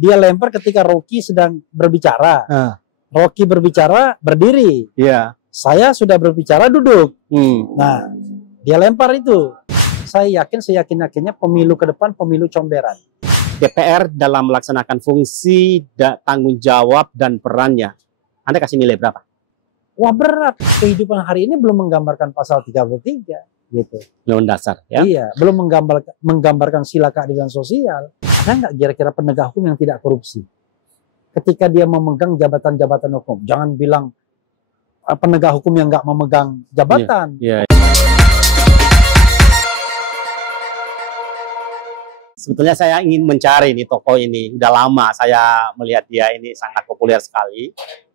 dia lempar ketika Rocky sedang berbicara. Rocky berbicara berdiri. Iya. Saya sudah berbicara duduk. Nah, dia lempar itu. Saya yakin, seyakin-yakinnya pemilu ke depan pemilu comberan. DPR dalam melaksanakan fungsi, tanggung jawab, dan perannya, Anda kasih nilai berapa? Wah, berat. Kehidupan hari ini belum menggambarkan pasal 33. Gitu. Undang dasar, ya? Iya, belum menggambarkan sila keadilan sosial. Ada nggak kira-kira penegak hukum yang tidak korupsi? Ketika dia memegang jabatan-jabatan hukum, jangan bilang penegak hukum yang nggak memegang jabatan. Iya. Sebetulnya saya ingin mencari nih tokoh ini. Udah lama saya melihat dia ini sangat populer sekali,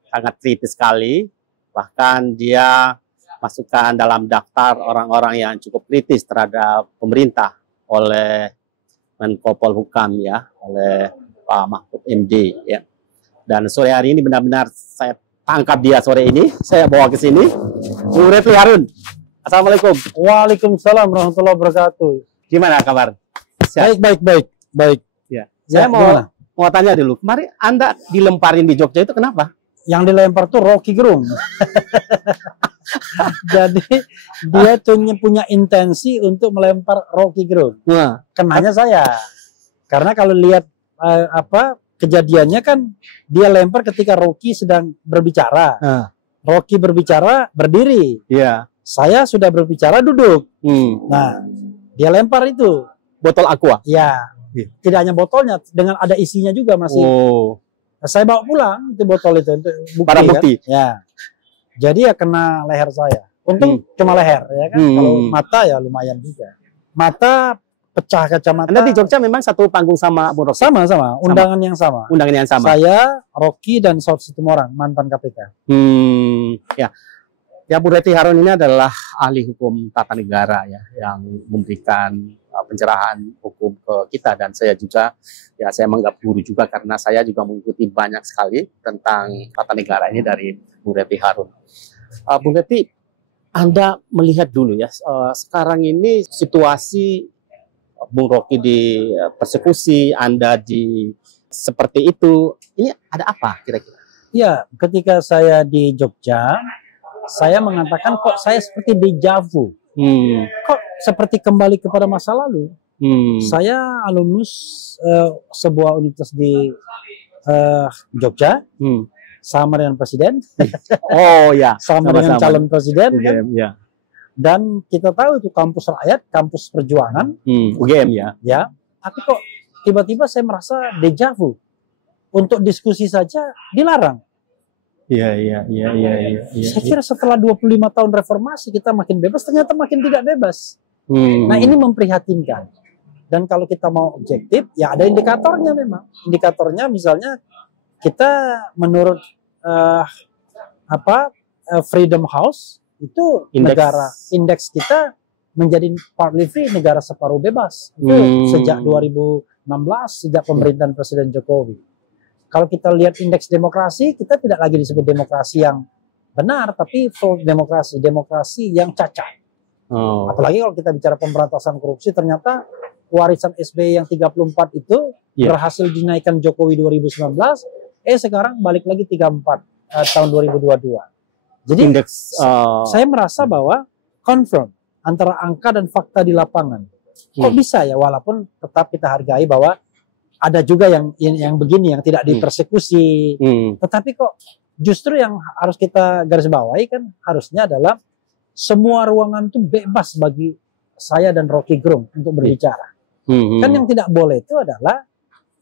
sangat kritis sekali. Bahkan dia masukkan dalam daftar orang-orang yang cukup kritis terhadap pemerintah oleh Menko Polhukam, ya, oleh Pak Mahfud MD, ya. Dan sore hari ini benar-benar saya tangkap dia sore ini, saya bawa ke sini. Bung Refli Harun. Assalamualaikum. Waalaikumsalam warahmatullahi wabarakatuh. Gimana kabar? Baik. Ya. Saya mau tanya dulu. Kemarin Anda dilemparin di Jogja itu kenapa? Yang dilempar tuh Rocky Gerung. Jadi dia punya intensi untuk melempar Rocky Gerung. Kenanya saya. Karena kalau lihat kejadiannya kan dia lempar ketika Rocky sedang berbicara. Rocky berbicara berdiri. Iya. Saya sudah berbicara duduk. Nah, dia lempar itu botol aqua. Ya. Tidak hanya botolnya, dengan ada isinya juga masih. Saya bawa pulang itu botol itu untuk bukti. Para bukti. Kan? Ya. Jadi ya kena leher saya. Untung cuma leher, ya kan. Kalau mata ya lumayan juga. Mata pecah kacamata. Anda di Jogja memang satu panggung sama Bu Rocky? Sama. Undangan yang sama. Undangan yang sama. Saya, Rocky, dan Saud Situmorang, mantan KPK. Ya, Bu Refli Harun ini adalah ahli hukum tata negara, ya, yang memberikan pencerahan hukum ke kita, dan saya juga, ya, saya menganggap guru juga karena saya juga mengikuti banyak sekali tentang tata negara ini dari Bu Refli Harun. Bu Refli, Anda melihat dulu ya, sekarang ini situasi Bung Rocky di persekusi, Anda di seperti itu, ini ada apa kira-kira? Ya, ketika saya di Jogja, saya mengatakan kok saya seperti deja vu. Kok seperti kembali kepada masa lalu. Saya alumnus sebuah universitas di Jogja, sama dengan presiden. Sama dengan calon presiden. UGM, kan? Ya. Dan kita tahu itu kampus rakyat, kampus perjuangan. UGM, ya. Tapi kok tiba-tiba saya merasa deja vu. Untuk diskusi saja dilarang. Iya. Saya kira setelah 25 tahun reformasi kita makin bebas, ternyata makin tidak bebas. Nah, ini memprihatinkan. Dan kalau kita mau objektif, ya ada indikatornya memang. Indikatornya misalnya kita menurut Freedom House itu indeks kita menjadi partly free, negara separuh bebas. Itu sejak 2016, sejak pemerintahan Presiden Jokowi. Kalau kita lihat indeks demokrasi, kita tidak lagi disebut demokrasi yang benar, tapi full demokrasi yang cacat. Apalagi kalau kita bicara pemberantasan korupsi, ternyata warisan SBY yang 34 itu berhasil dinaikkan Jokowi 2019, sekarang balik lagi 34 tahun 2022. Jadi saya merasa bahwa confirm antara angka dan fakta di lapangan. Kok bisa ya, walaupun tetap kita hargai bahwa ada juga yang begini, yang tidak dipersekusi. Tetapi kok justru yang harus kita garis bawahi kan harusnya adalah semua ruangan itu bebas bagi saya dan Rocky Gerung untuk berbicara. Kan yang tidak boleh itu adalah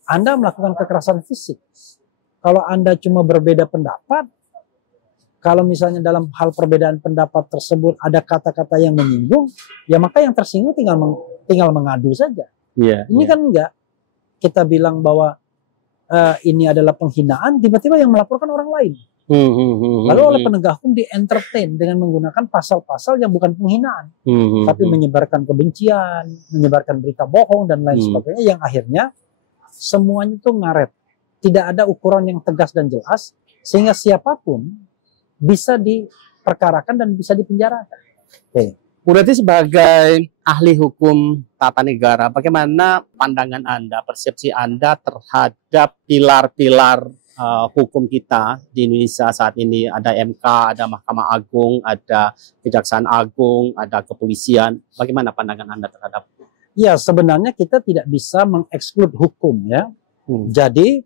Anda melakukan kekerasan fisik. Kalau Anda cuma berbeda pendapat, kalau misalnya dalam hal perbedaan pendapat tersebut ada kata-kata yang menyinggung, ya maka yang tersinggung tinggal mengadu saja. Ini kan enggak. Kita bilang bahwa ini adalah penghinaan, tiba-tiba yang melaporkan orang lain. Lalu oleh penegak hukum di-entertain dengan menggunakan pasal-pasal yang bukan penghinaan, tapi menyebarkan kebencian, menyebarkan berita bohong, dan lain sebagainya, yang akhirnya semuanya itu ngaret. Tidak ada ukuran yang tegas dan jelas, sehingga siapapun bisa diperkarakan dan bisa dipenjarakan. Berarti sebagai ahli hukum tata negara, bagaimana pandangan Anda, persepsi Anda terhadap pilar-pilar hukum kita di Indonesia saat ini? Ada MK, ada Mahkamah Agung, ada Kejaksaan Agung, ada kepolisian. Bagaimana pandangan Anda terhadap? Ya, sebenarnya kita tidak bisa mengeksklud hukum ya. Jadi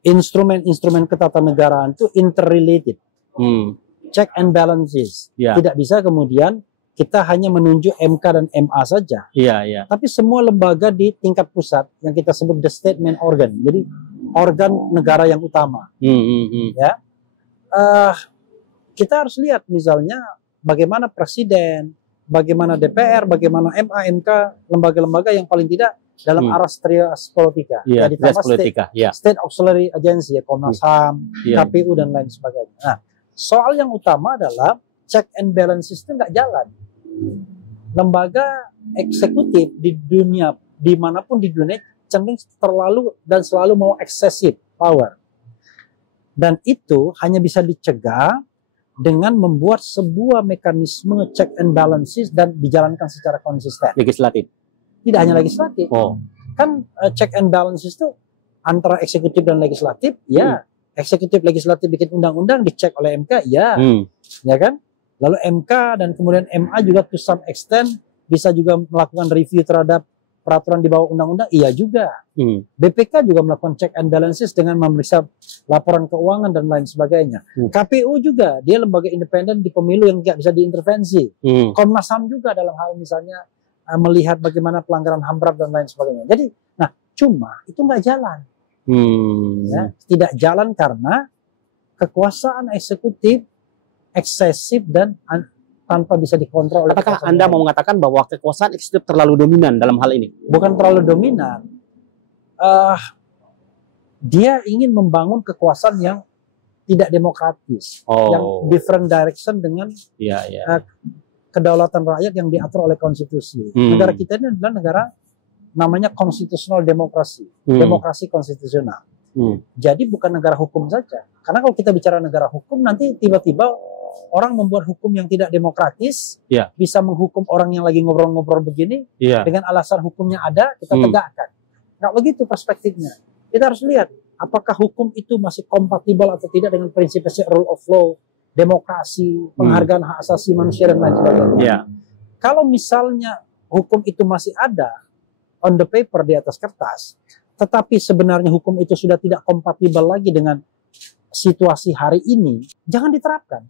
instrumen-instrumen ketatanegaraan itu interrelated. Check and balances. Tidak bisa kemudian kita hanya menunjuk MK dan MA saja. Tapi semua lembaga di tingkat pusat yang kita sebut the state main organ. Jadi organ negara yang utama. Ya, kita harus lihat misalnya bagaimana presiden, bagaimana DPR, bagaimana MA, MK, lembaga-lembaga yang paling tidak dalam aras trias politika. Jadi state auxiliary agency, ya, Komnas HAM, KPU dan lain sebagainya. Nah, soal yang utama adalah check and balances itu nggak jalan. Lembaga eksekutif di dunia, dimanapun di dunia, cenderung terlalu dan selalu mau excessive power. Dan itu hanya bisa dicegah dengan membuat sebuah mekanisme check and balances dan dijalankan secara konsisten. Legislatif? Tidak hanya legislatif. Kan check and balances itu antara eksekutif dan legislatif, ya. Eksekutif legislatif bikin undang-undang dicek oleh MK, ya. Ya kan? Lalu MK dan kemudian MA juga to some extent bisa juga melakukan review terhadap peraturan di bawah undang-undang, iya juga. BPK juga melakukan check and balances dengan memeriksa laporan keuangan dan lain sebagainya. KPU juga, dia lembaga independen di pemilu yang tidak bisa diintervensi. Komnas HAM juga dalam hal misalnya melihat bagaimana pelanggaran HAM berat dan lain sebagainya. Jadi, nah cuma itu nggak jalan. Ya, tidak jalan karena kekuasaan eksekutif eksesif dan tanpa bisa dikontrol. Apakah Anda mau mengatakan bahwa kekuasaan eksekutif terlalu dominan dalam hal ini? Bukan terlalu dominan. Dia ingin membangun kekuasaan yang tidak demokratis, yang different direction dengan kedaulatan rakyat yang diatur oleh konstitusi. Negara kita ini adalah negara namanya konstitusional demokrasi, demokrasi konstitusional. Jadi bukan negara hukum saja. Karena kalau kita bicara negara hukum, nanti tiba-tiba orang membuat hukum yang tidak demokratis, bisa menghukum orang yang lagi ngobrol-ngobrol begini, dengan alasan hukumnya ada, kita tegakkan. Nggak begitu perspektifnya. Kita harus lihat, apakah hukum itu masih kompatibel atau tidak dengan prinsip rule of law, demokrasi, penghargaan hak asasi manusia, dan lain sebagainya. Kalau misalnya hukum itu masih ada, on the paper, di atas kertas, tetapi sebenarnya hukum itu sudah tidak kompatibel lagi dengan situasi hari ini, jangan diterapkan.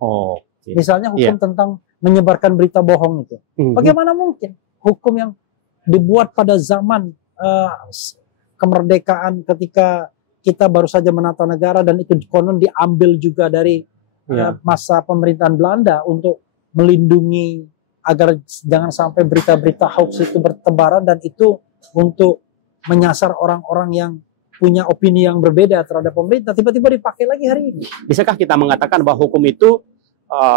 Misalnya hukum tentang menyebarkan berita bohong itu. Bagaimana mungkin hukum yang dibuat pada zaman kemerdekaan ketika kita baru saja menata negara dan itu konon diambil juga dari masa pemerintahan Belanda untuk melindungi agar jangan sampai berita-berita hoax itu bertebaran dan itu untuk menyasar orang-orang yang punya opini yang berbeda terhadap pemerintah, tiba-tiba dipakai lagi hari ini. Bisakah kita mengatakan bahwa hukum itu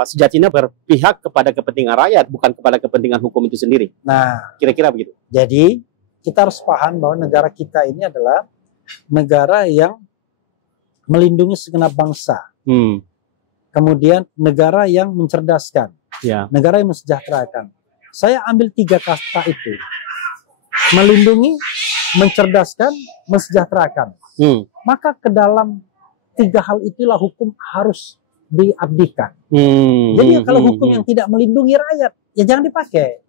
sejatinya berpihak kepada kepentingan rakyat, bukan kepada kepentingan hukum itu sendiri? Nah, kira-kira begitu. Jadi, kita harus paham bahwa negara kita ini adalah negara yang melindungi segenap bangsa. Kemudian negara yang mencerdaskan, negara yang mensejahterakan. Saya ambil 3 kata itu. Melindungi, mencerdaskan, mensejahterakan. Maka ke dalam 3 hal itulah hukum harus diabdikan. Jadi kalau hukum yang tidak melindungi rakyat, ya jangan dipakai.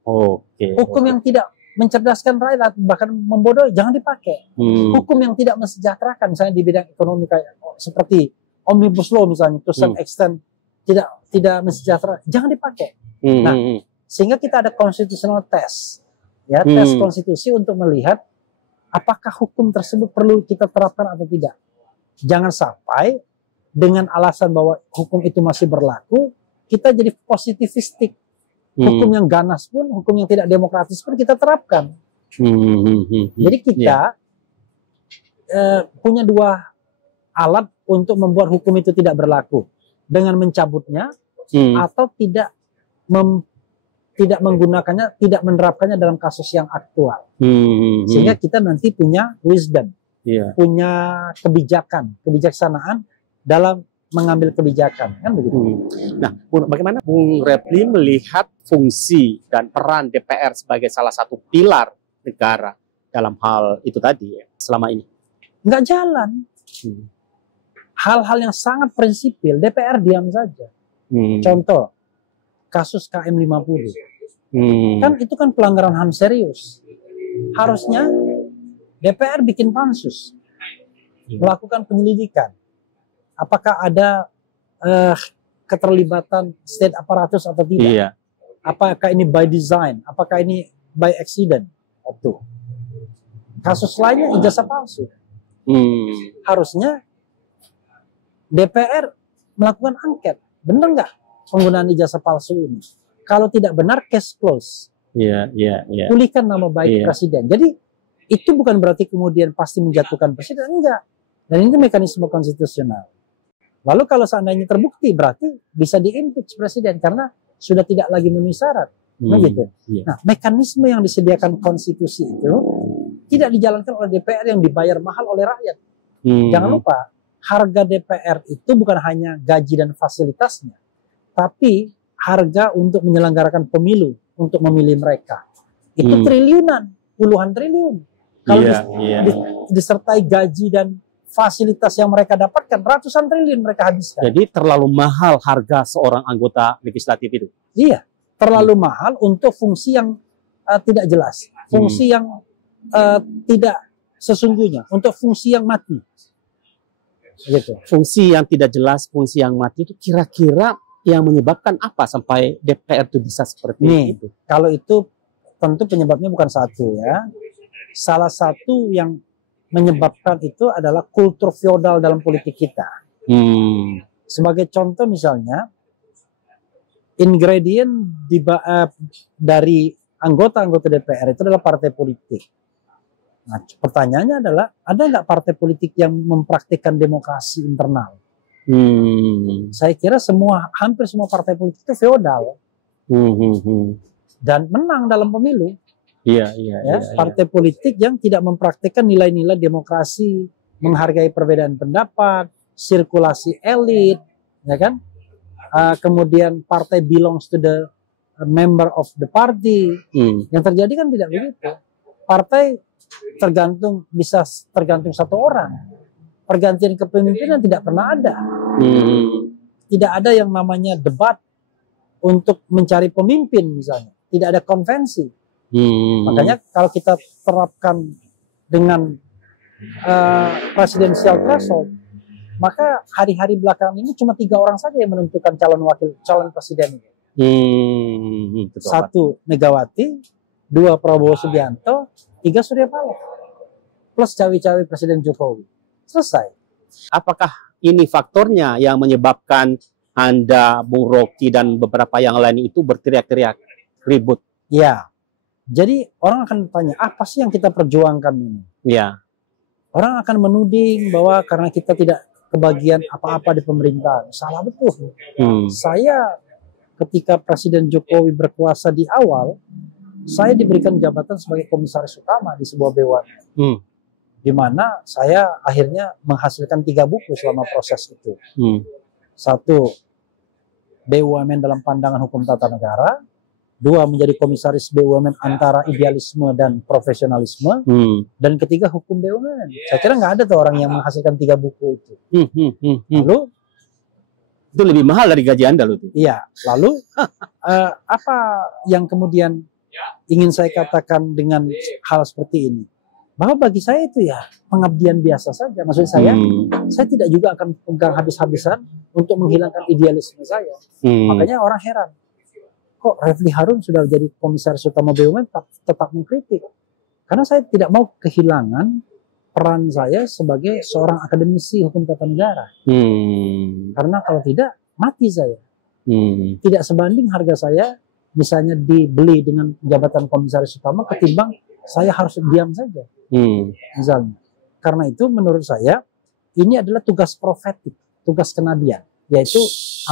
Hukum yang tidak mencerdaskan rakyat, bahkan membodohi, jangan dipakai. Hukum yang tidak mensejahterakan, misalnya di bidang ekonomi kayak seperti Omnibus Law misalnya, to some extent tidak mensejahterakan, jangan dipakai. Nah, sehingga kita ada constitutional test, ya, tes konstitusi untuk melihat apakah hukum tersebut perlu kita terapkan atau tidak. Jangan sampai dengan alasan bahwa hukum itu masih berlaku, kita jadi positivistik. Hukum yang ganas pun, hukum yang tidak demokratis pun kita terapkan. Jadi kita punya 2 alat untuk membuat hukum itu tidak berlaku. Dengan mencabutnya atau tidak menggunakannya, tidak menerapkannya dalam kasus yang aktual. Sehingga kita nanti punya wisdom, punya kebijaksanaan dalam mengambil kebijakan, kan begitu. Nah, bagaimana Bung Refli melihat fungsi dan peran DPR sebagai salah satu pilar negara dalam hal itu tadi ya, selama ini? Nggak jalan. Hal-hal yang sangat prinsipil, DPR diam saja. Contoh, kasus KM50. Kan itu kan pelanggaran HAM serius. Harusnya DPR bikin pansus, melakukan penyelidikan. Apakah ada keterlibatan state aparatus atau tidak? Iya. Apakah ini by design? Apakah ini by accident? Itu. Kasus lainnya ijazah palsu. Harusnya DPR melakukan angket. Benar nggak penggunaan ijazah palsu ini? Kalau tidak benar, case close. Iya. Pulihkan nama baik presiden. Jadi itu bukan berarti kemudian pasti menjatuhkan presiden, enggak. Dan ini mekanisme konstitusional. Lalu kalau seandainya terbukti, berarti bisa di-impeach presiden karena sudah tidak lagi memenuhi syarat. Gitu. Nah, mekanisme yang disediakan konstitusi itu tidak dijalankan oleh DPR yang dibayar mahal oleh rakyat. Jangan lupa, harga DPR itu bukan hanya gaji dan fasilitasnya, tapi harga untuk menyelenggarakan pemilu, untuk memilih mereka. Itu triliunan, puluhan triliun. Kalau disertai gaji dan fasilitas yang mereka dapatkan, ratusan triliun mereka habiskan. Jadi terlalu mahal harga seorang anggota legislatif itu? Iya, terlalu mahal untuk fungsi yang tidak jelas. Fungsi yang tidak sesungguhnya, untuk fungsi yang mati. Gitu. Fungsi yang tidak jelas, fungsi yang mati itu kira-kira yang menyebabkan apa sampai DPR itu bisa seperti itu? Kalau itu tentu penyebabnya bukan satu ya. Salah satu yang menyebabkan itu adalah kultur feodal dalam politik kita. Sebagai contoh misalnya, ingredient dari anggota-anggota DPR itu adalah partai politik. Nah, pertanyaannya adalah, ada nggak partai politik yang mempraktikkan demokrasi internal? Saya kira hampir semua partai politik itu feodal. Dan menang dalam pemilu. Partai politik yang tidak mempraktikkan nilai-nilai demokrasi, menghargai perbedaan pendapat, sirkulasi elit, ya kan? Kemudian partai belongs to the member of the party. Yang terjadi kan tidak begitu. Partai bisa tergantung satu orang. Pergantian kepemimpinan tidak pernah ada. Tidak ada yang namanya debat untuk mencari pemimpin misalnya. Tidak ada konvensi. Makanya kalau kita terapkan dengan presidensial threshold, maka hari-hari belakangan ini cuma 3 orang saja yang menentukan calon presiden. Satu Megawati, 2 Prabowo Subianto, 3 Surya Paloh, plus cawe-cawe Presiden Jokowi. Selesai. Apakah ini faktornya yang menyebabkan Anda, Bung Rocky, dan beberapa yang lain itu berteriak-teriak ribut? Ya. Jadi orang akan tanya, apa sih yang kita perjuangkan ini? Ya. Orang akan menuding bahwa karena kita tidak kebagian apa-apa di pemerintahan. Salah betul. Saya ketika Presiden Jokowi berkuasa di awal, saya diberikan jabatan sebagai komisaris utama di sebuah BUMN. Di mana saya akhirnya menghasilkan 3 buku selama proses itu. 1, BUMN dalam pandangan hukum tata negara. 2, menjadi komisaris BUMN antara idealisme dan profesionalisme. Dan ketiga, hukum BUMN. Saya kira nggak ada tuh orang yang menghasilkan 3 buku itu. Lalu itu lebih mahal dari gaji Anda loh. Iya. Lalu apa yang kemudian ingin saya katakan dengan hal seperti ini? Bahwa bagi saya itu ya pengabdian biasa saja. Maksud saya tidak juga akan pegang habis-habisan untuk menghilangkan idealisme saya. Makanya orang heran. Kok Refli Harun sudah jadi komisaris utama BUMN tetap mengkritik? Karena saya tidak mau kehilangan peran saya sebagai seorang akademisi hukum tata negara. Karena kalau tidak, mati saya. Tidak sebanding harga saya misalnya dibeli dengan jabatan komisaris utama ketimbang saya harus diam saja. Misalnya. Karena itu menurut saya ini adalah tugas profetik, tugas kenabian, yaitu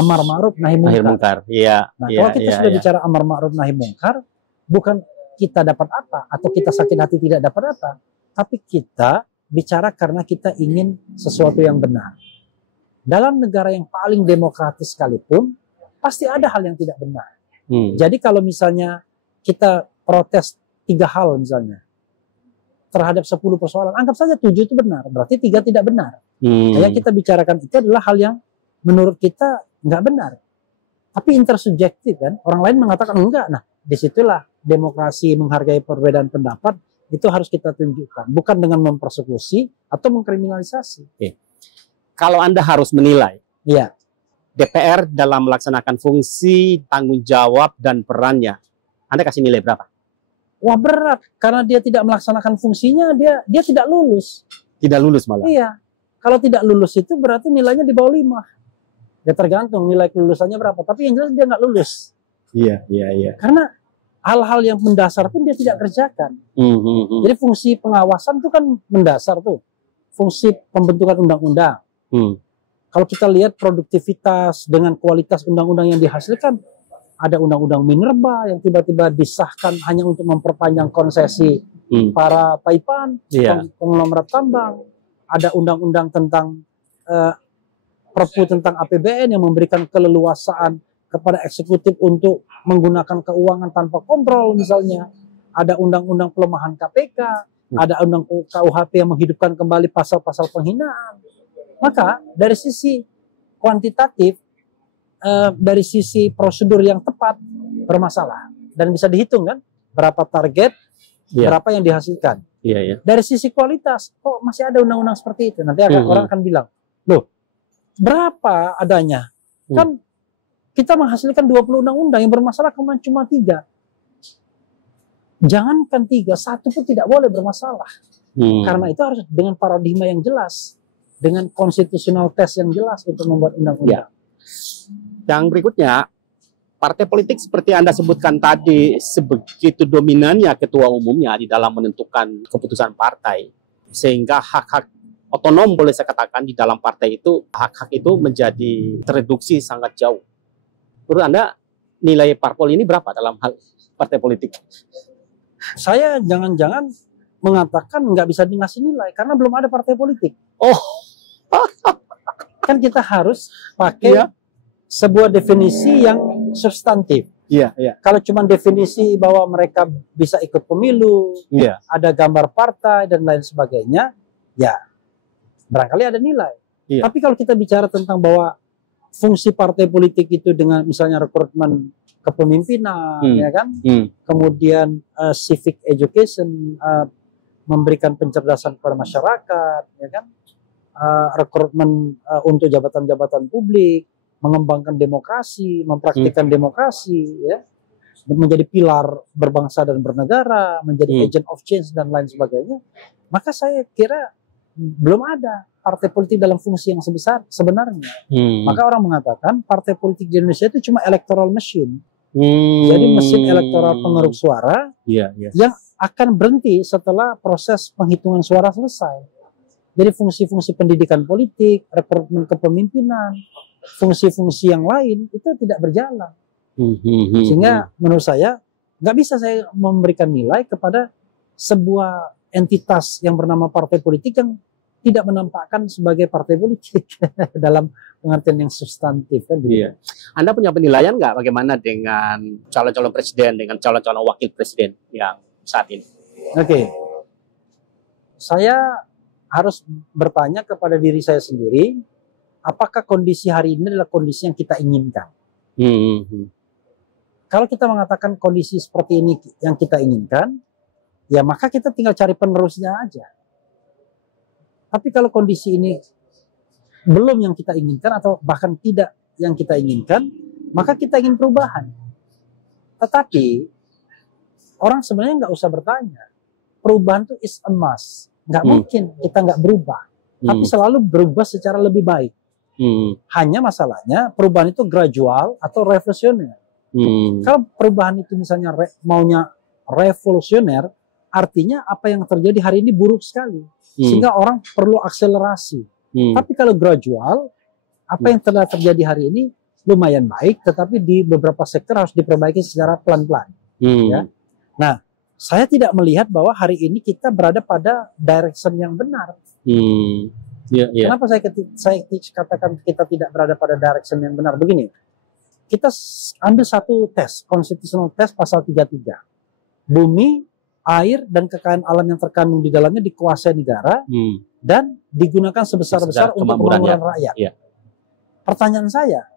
amar ma'ruf nahi munkar. Nah, kalau kita sudah bicara amar ma'ruf nahi munkar, bukan kita dapat apa atau kita sakit hati tidak dapat apa, tapi kita bicara karena kita ingin sesuatu yang benar. dalam negara yang paling demokratis sekalipun, pasti ada hal yang tidak benar. Jadi kalau misalnya kita protes 3 hal misalnya, terhadap 10 persoalan, anggap saja 7 itu benar, berarti 3 tidak benar. Yang kita bicarakan itu adalah hal yang menurut kita nggak benar. Tapi intersubjektif kan, orang lain mengatakan enggak. Nah, disitulah demokrasi menghargai perbedaan pendapat itu harus kita tunjukkan, bukan dengan mempersekusi atau mengkriminalisasi. Kalau Anda harus menilai, Iya. DPR dalam melaksanakan fungsi, tanggung jawab, dan perannya, Anda kasih nilai berapa? Wah, berat, karena dia tidak melaksanakan fungsinya, dia tidak lulus. Tidak lulus malah. Iya. Kalau tidak lulus itu berarti nilainya di bawah 5. Ya tergantung nilai kelulusannya berapa. Tapi yang jelas dia nggak lulus. Iya. Karena hal-hal yang mendasar pun dia tidak kerjakan. Jadi fungsi pengawasan itu kan mendasar tuh. Fungsi pembentukan undang-undang. Kalau kita lihat produktivitas dengan kualitas undang-undang yang dihasilkan, ada undang-undang minerba yang tiba-tiba disahkan hanya untuk memperpanjang konsesi para taipan, konglomerat tambang. Ada undang-undang tentang Perpu tentang APBN yang memberikan keleluasaan kepada eksekutif untuk menggunakan keuangan tanpa kontrol misalnya. Ada undang-undang pelemahan KPK, ada undang KUHP yang menghidupkan kembali pasal-pasal penghinaan. Maka dari sisi kuantitatif, dari sisi prosedur yang tepat bermasalah. Dan bisa dihitung kan berapa target, berapa yang dihasilkan. Dari sisi kualitas, kok masih ada undang-undang seperti itu? Nanti orang akan bilang, loh, berapa adanya? Kan kita menghasilkan 20 undang-undang yang bermasalah cuma 3. Jangankan 3, 1 pun tidak boleh bermasalah. Karena itu harus dengan paradigma yang jelas, dengan konstitusional test yang jelas untuk membuat undang-undang. Yang berikutnya, partai politik seperti Anda sebutkan tadi, sebegitu dominannya ketua umumnya di dalam menentukan keputusan partai, sehingga hak-hak otonom boleh saya katakan di dalam partai itu, hak-hak itu menjadi tereduksi sangat jauh. Menurut Anda, nilai parpol ini berapa dalam hal partai politik? Saya jangan-jangan mengatakan nggak bisa dikasih nilai, karena belum ada partai politik. Kan kita harus pakai sebuah definisi yang substantif. Kalau cuma definisi bahwa mereka bisa ikut pemilu, ada gambar partai dan lain sebagainya, ya barangkali ada nilai. Tapi kalau kita bicara tentang bahwa fungsi partai politik itu dengan misalnya rekrutmen kepemimpinan, ya kan, kemudian civic education, memberikan pencerdasan kepada masyarakat, ya kan, rekrutmen untuk jabatan-jabatan publik, mengembangkan demokrasi, mempraktikkan demokrasi, ya, menjadi pilar berbangsa dan bernegara, menjadi agent of change dan lain sebagainya. Maka saya kira belum ada partai politik dalam fungsi yang sebesar sebenarnya. Maka orang mengatakan partai politik di Indonesia itu cuma electoral machine. Jadi mesin elektoral pengeruk suara yang akan berhenti setelah proses penghitungan suara selesai. Jadi fungsi-fungsi pendidikan politik, rekrutmen kepemimpinan, fungsi-fungsi yang lain itu tidak berjalan. Sehingga menurut saya nggak bisa saya memberikan nilai kepada sebuah entitas yang bernama partai politik yang tidak menampakkan sebagai partai politik dalam pengertian yang substantif kan. Anda punya penilaian nggak bagaimana dengan calon-calon presiden, dengan calon-calon wakil presiden yang saat ini? Saya harus bertanya kepada diri saya sendiri, apakah kondisi hari ini adalah kondisi yang kita inginkan? Kalau kita mengatakan kondisi seperti ini yang kita inginkan, ya maka kita tinggal cari penerusnya aja. Tapi kalau kondisi ini belum yang kita inginkan atau bahkan tidak yang kita inginkan, maka kita ingin perubahan. Tetapi orang sebenarnya nggak usah bertanya. Perubahan itu is a must. Nggak mungkin kita nggak berubah. Tapi selalu berubah secara lebih baik. Hanya masalahnya perubahan itu gradual atau revolusioner. Kalau perubahan itu misalnya maunya revolusioner, artinya apa yang terjadi hari ini buruk sekali. Sehingga orang perlu akselerasi. Tapi kalau gradual, apa yang telah terjadi hari ini lumayan baik, tetapi di beberapa sektor harus diperbaiki secara pelan-pelan. Ya. Nah, saya tidak melihat bahwa hari ini kita berada pada direction yang benar. Kenapa saya katakan kita tidak berada pada direction yang benar? Begini, kita ambil satu tes, constitutional test pasal 33. Bumi, air, dan kekayaan alam yang terkandung di dalamnya dikuasai negara dan digunakan sebesar-besar untuk kemakmuran rakyat. Pertanyaan saya,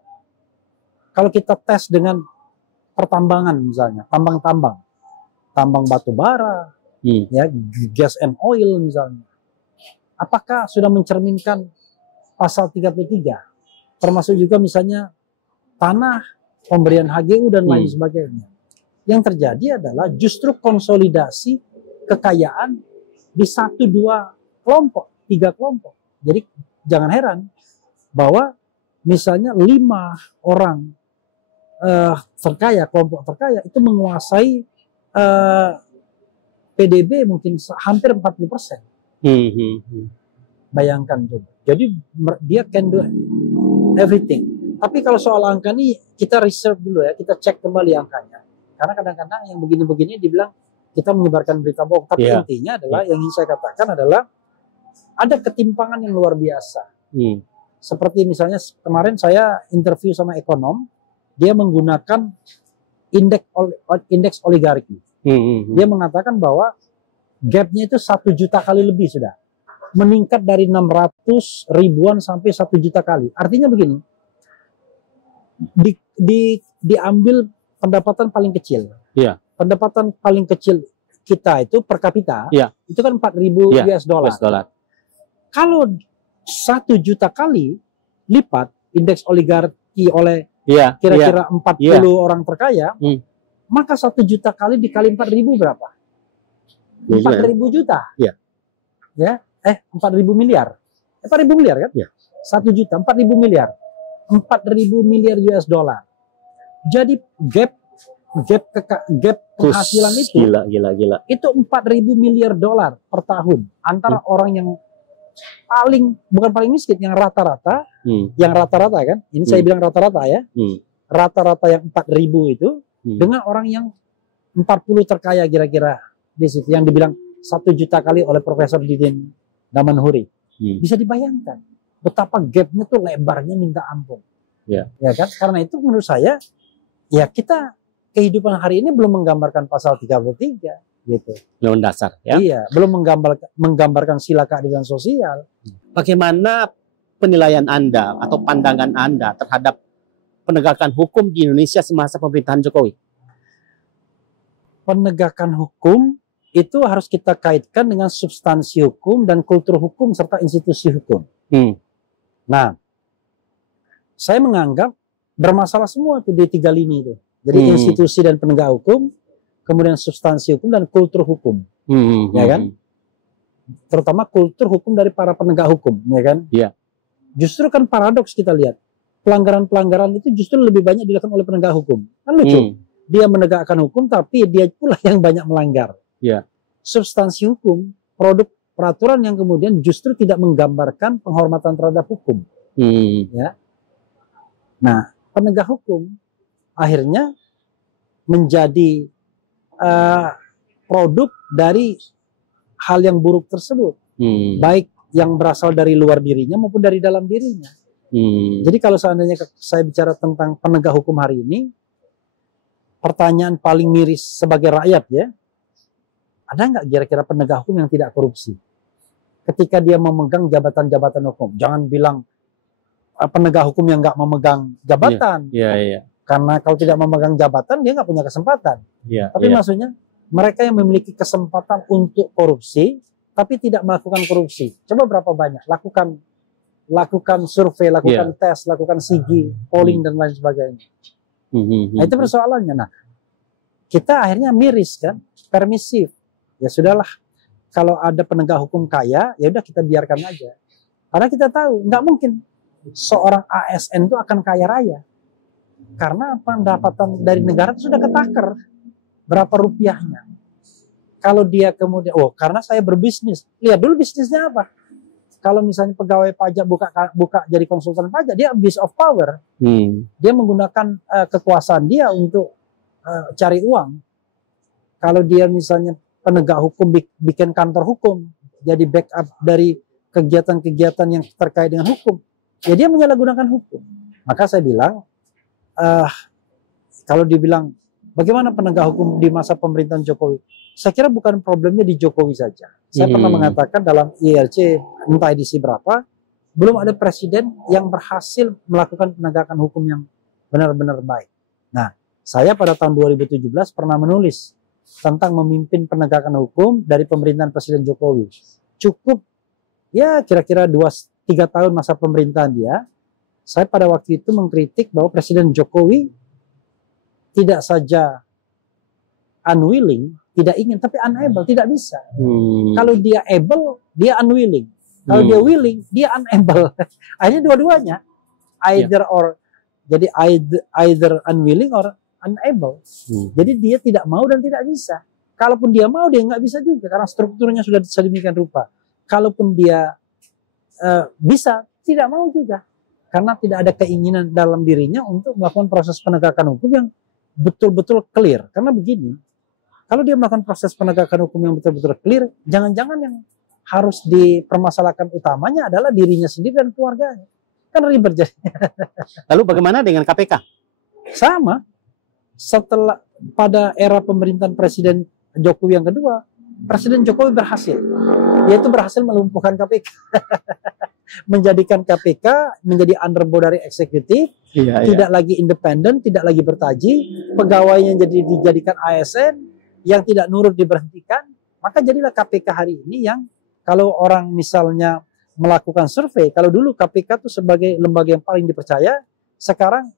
kalau kita tes dengan pertambangan misalnya, tambang batu bara, ya, gas and oil misalnya, apakah sudah mencerminkan pasal 33? Termasuk juga misalnya tanah, pemberian HGU dan lain sebagainya. Yang terjadi adalah justru konsolidasi kekayaan di 1, 2 kelompok, 3 kelompok. Jadi jangan heran bahwa misalnya 5 orang terkaya, kelompok terkaya itu menguasai PDB mungkin hampir 40%. Bayangkan coba. Jadi dia can do everything. Tapi kalau soal angka ini kita reserve dulu ya, kita cek kembali angkanya. Karena kadang-kadang yang begini-begini dibilang kita menyebarkan berita bohong. Tapi intinya adalah yang ingin saya katakan adalah ada ketimpangan yang luar biasa. Seperti misalnya kemarin saya interview sama ekonom, dia menggunakan indeks oligarki. Dia mengatakan bahwa gapnya itu 1 juta kali lebih sudah. Meningkat dari 600 ribuan sampai 1 juta kali. Artinya begini, diambil pendapatan paling kecil. Pendapatan paling kecil kita itu per kapita, itu kan 4.000 US dollar. Kalau 1 juta kali lipat indeks oligarki oleh kira-kira 40 orang terkaya, maka 1 juta kali dikali 4.000 berapa? 4.000 juta. Ya, 4.000 miliar. 4.000 miliar kan? 1 juta, 4.000 miliar. 4.000 miliar US dollar. Jadi gap penghasilan itu gila. Itu 4.000 miliar dolar per tahun antara orang yang bukan paling miskin, yang rata-rata, kan? Ini saya bilang rata-rata ya. Rata-rata yang 4.000 itu dengan orang yang 40 terkaya kira-kira di situ yang dibilang 1 juta kali oleh Profesor Didin Damanhuri. Bisa dibayangkan betapa gapnya tuh lebarnya minta ampun. Ya kan? Karena itu menurut saya ya kita kehidupan hari ini belum menggambarkan pasal 33 gitu. Belum dasar ya. Iya, belum menggambarkan sila keadilan sosial. Bagaimana penilaian Anda atau pandangan Anda terhadap penegakan hukum di Indonesia semasa pemerintahan Jokowi? Penegakan hukum itu harus kita kaitkan dengan substansi hukum dan kultur hukum serta institusi hukum. Nah, saya menganggap bermasalah semua tuh di 3 lini itu. Jadi institusi dan penegak hukum, kemudian substansi hukum dan kultur hukum, ya kan? Terutama kultur hukum dari para penegak hukum, ya kan? Justru kan paradoks kita lihat, pelanggaran-pelanggaran itu justru lebih banyak dilakukan oleh penegak hukum. Kan lucu, dia menegakkan hukum tapi dia pula yang banyak melanggar. Substansi hukum, produk peraturan yang kemudian justru tidak menggambarkan penghormatan terhadap hukum. Ya. Nah, penegak hukum akhirnya menjadi produk dari hal yang buruk tersebut, baik yang berasal dari luar dirinya maupun dari dalam dirinya. Jadi kalau seandainya saya bicara tentang penegak hukum hari ini, pertanyaan paling miris sebagai rakyat ya, ada nggak kira-kira penegak hukum yang tidak korupsi? Ketika dia memegang jabatan-jabatan hukum, jangan bilang penegak hukum yang nggak memegang jabatan. Karena kalau tidak memegang jabatan, dia nggak punya kesempatan. Tapi maksudnya, mereka yang memiliki kesempatan untuk korupsi, tapi tidak melakukan korupsi. Coba berapa banyak? Lakukan survei, lakukan tes, lakukan sigi, polling, dan lain sebagainya. Nah, itu persoalannya. Nah, kita akhirnya miris kan, permisif. Ya sudahlah, kalau ada penegak hukum kaya, ya udah kita biarkan aja. Karena kita tahu, nggak mungkin seorang ASN itu akan kaya raya. Karena pendapatan dari negara itu sudah ketakar berapa rupiahnya. Kalau dia kemudian, karena saya berbisnis, lihat dulu bisnisnya apa. Kalau misalnya pegawai pajak buka jadi konsultan pajak, dia abuse of power. Dia menggunakan kekuasaan dia untuk cari uang. Kalau dia misalnya penegak hukum bikin kantor hukum, jadi backup dari kegiatan-kegiatan yang terkait dengan hukum, ya dia menyalahgunakan hukum. Maka saya bilang, kalau dibilang bagaimana penegak hukum di masa pemerintahan Jokowi, saya kira bukan problemnya di Jokowi saja. Saya pernah mengatakan dalam ILC entah edisi berapa, belum ada presiden yang berhasil melakukan penegakan hukum yang benar-benar baik. Nah, saya pada tahun 2017 pernah menulis tentang memimpin penegakan hukum dari pemerintahan Presiden Jokowi. Cukup ya kira-kira 2-3 tahun masa pemerintahan dia, saya pada waktu itu mengkritik bahwa Presiden Jokowi tidak saja unwilling, tidak ingin, tapi unable, tidak bisa. Kalau dia able, dia unwilling. Kalau dia willing, dia unable. Akhirnya dua-duanya, either or. Jadi either unwilling or unable. Jadi dia tidak mau dan tidak bisa. Kalaupun dia mau, dia nggak bisa juga karena strukturnya sudah sedemikian rupa. Kalaupun dia bisa, tidak mau juga karena tidak ada keinginan dalam dirinya untuk melakukan proses penegakan hukum yang betul-betul clear. Karena begini, kalau dia melakukan proses penegakan hukum yang betul-betul clear, jangan-jangan yang harus dipermasalahkan utamanya adalah dirinya sendiri dan keluarganya. Kan ribet jadi. Lalu bagaimana dengan KPK? Sama. Setelah pada era pemerintahan Presiden Jokowi yang kedua, Presiden Jokowi berhasil. Yaitu berhasil melumpuhkan KPK. Menjadikan KPK menjadi underbow dari eksekutif, tidak lagi independen, tidak lagi bertaji, pegawainya jadi dijadikan ASN, yang tidak nurut diberhentikan, maka jadilah KPK hari ini yang kalau orang misalnya melakukan survei, kalau dulu KPK itu sebagai lembaga yang paling dipercaya, sekarang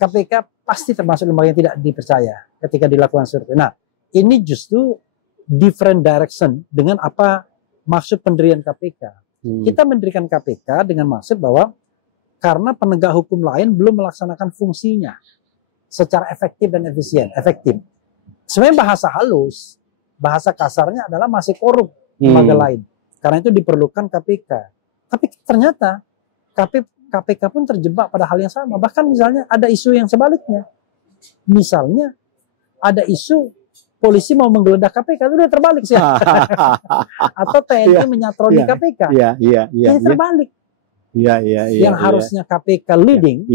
KPK pasti termasuk lembaga yang tidak dipercaya ketika dilakukan survei. Nah, ini justru different direction dengan apa maksud pendirian KPK. Kita mendirikan KPK dengan maksud bahwa karena penegak hukum lain belum melaksanakan fungsinya secara efektif dan efisien. Efektif. Sebenarnya bahasa halus, bahasa kasarnya adalah masih korup lembaga lain. Karena itu diperlukan KPK. Tapi ternyata KPK pun terjebak pada hal yang sama. Bahkan misalnya ada isu yang sebaliknya. Misalnya ada isu polisi mau menggeledah KPK, itu udah terbalik sih. Atau TNI menyatroni KPK. Ini terbalik. Yang harusnya KPK leading,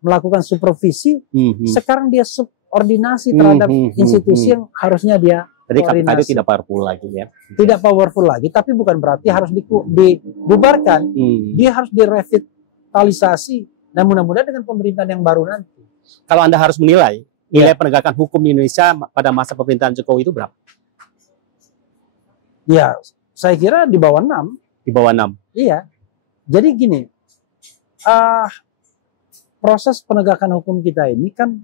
melakukan supervisi, sekarang dia subordinasi terhadap institusi yang harusnya dia jadi KPK itu tidak powerful lagi ya? Tidak powerful lagi, tapi bukan berarti harus dibubarkan. Dia harus direvitalisasi. Dan mudah-mudahan dengan pemerintahan yang baru nanti. Kalau Anda harus menilai, nilai penegakan hukum di Indonesia pada masa pemerintahan Jokowi itu berapa? Ya, saya kira di bawah 6. Di bawah 6? Iya. Jadi gini, proses penegakan hukum kita ini kan,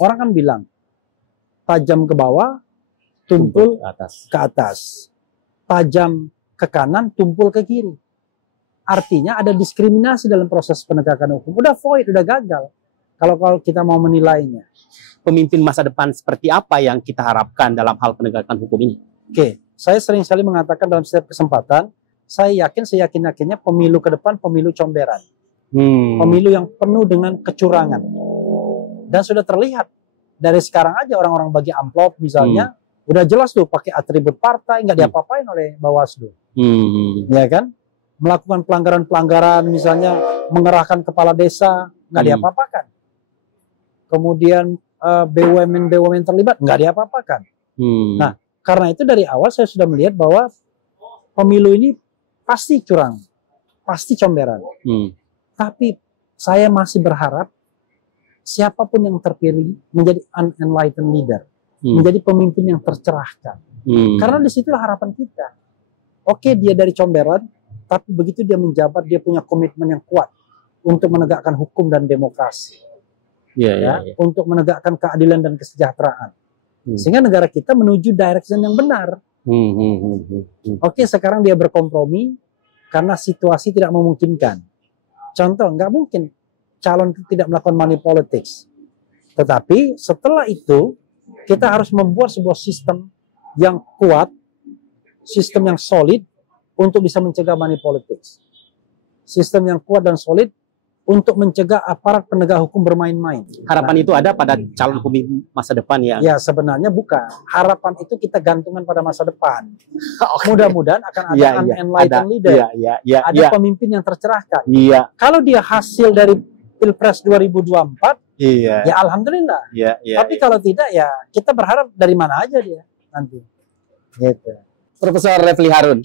orang kan bilang, tajam ke bawah, tumpul ke atas. Tajam ke kanan, tumpul ke kiri. Artinya ada diskriminasi dalam proses penegakan hukum. Udah void, udah gagal. Kalau kita mau menilainya. Pemimpin masa depan seperti apa yang kita harapkan dalam hal penegakan hukum ini? Oke, saya sering sekali mengatakan dalam setiap kesempatan, saya yakin-yakinnya pemilu ke depan pemilu comberan. Pemilu yang penuh dengan kecurangan. Dan sudah terlihat. Dari sekarang aja orang-orang bagi amplop misalnya, udah jelas tuh pakai atribut partai, nggak diapa-apain oleh Bawaslu. Ya kan? Melakukan pelanggaran-pelanggaran misalnya mengerahkan kepala desa, nggak diapa-apakan. Kemudian BUMN terlibat, nggak diapa-apakan. Nah, karena itu dari awal saya sudah melihat bahwa pemilu ini pasti curang, pasti comberan. Tapi saya masih berharap siapapun yang terpilih menjadi unenlightened leader. Menjadi pemimpin yang tercerahkan. Karena disitulah harapan kita. Oke, dia dari comberan, tapi begitu dia menjabat, dia punya komitmen yang kuat untuk menegakkan hukum dan demokrasi. Untuk menegakkan keadilan dan kesejahteraan. Sehingga negara kita menuju direction yang benar. Oke, sekarang dia berkompromi karena situasi tidak memungkinkan. Contoh, nggak mungkin calon tidak melakukan money politics. Tetapi setelah itu, kita harus membuat sebuah sistem yang kuat, sistem yang solid untuk bisa mencegah money politics. Sistem yang kuat dan solid untuk mencegah aparat penegak hukum bermain-main. Harapan itu ada pada calon pemimpin masa depan ya? Ya sebenarnya bukan. Harapan itu kita gantungkan pada masa depan. Okay. Mudah-mudahan akan ada enlightened leader. Ada pemimpin yang tercerahkan. Kalau dia hasil dari Pilpres 2024, ya alhamdulillah. Tapi kalau tidak ya kita berharap dari mana aja dia nanti. Gitu. Profesor Refli Harun,